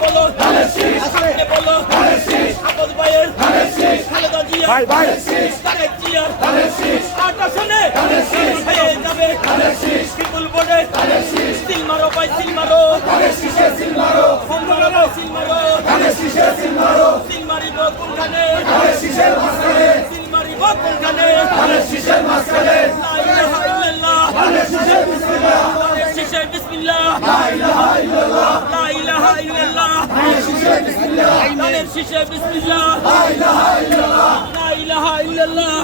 বলো সামনে বলো আপদ ভাইয়ের খালেদা জিয়া। তারেক জিয়ার আটা শুনে হয়ে যাবে। বিপুল বোর্ডে সিল মারো ভাই সিল মারো। সিল মারো। ভাই সিল মারো। সিল মারিব কোনখানে? সিল মারিব কোনখানে? লা ইলাহা ইল্লাল্লাহ ধানের শীষে বিসমিল্লাহ লা ইলাহা ইল্লাল্লাহ ধানের শীষে বিসমিল্লাহ। লা ইলাহা ইল্লাল্লাহ।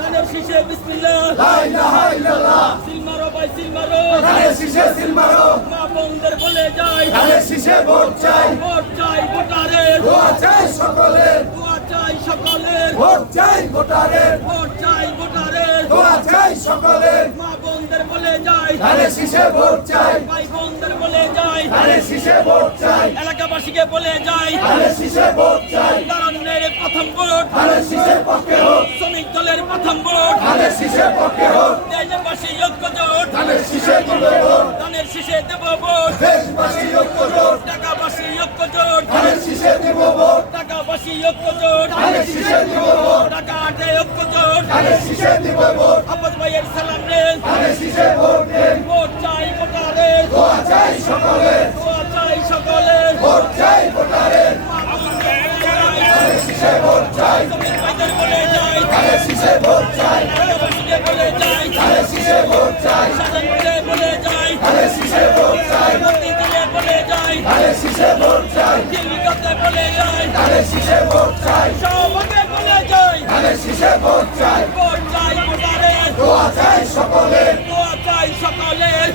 ধানের শীষে বিসমিল্লাহ। সিল মারো ভাই সিল মারো মা বোনদের বলে যাই। ভোট চাই। ভোটারের। দোয়া চাই সকলের। ভোট চাই ভোটারের। মা বোনদের বলে যাই। ভাই বোনদের বলে যাই। এলাকাবাসীকে বলে যাই। তারণ্যের প্রথম ভোট। শ্রমিক দলের প্রথম ভোট। দেশবাসী ঐক্য জোট। ধানের শীষে দেব ভোট। টাকাবাসী ঐক্য জোট। টাকাবাসী ঐক্য জোট। টাকা আটে ঐক্য জোট। আপদ ভাইয়ের সালাম নেন ভোট চাই ভোটারের দোয়া চাই যাই, শ্রমিক ভাইদের বলে যাই এলাকাবাসীকে বলে যাই সাজানপুরে বলে যাই মন্দিরে বলে যাই দিল্লিতে বলে যাই সবাইকে বলে যাই ভোট চাই ভোটারের দোয়া চাই সকলের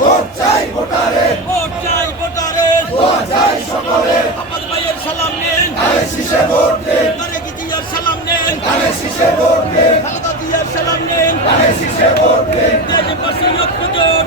ভোট চাই ভোটারের আপদ ভাইয়ের সালাম নেন। তারেক জিয়ার সালাম নেন। খালেদা জিয়ার সালাম নেন। দেশবাসী ঐক্য জোট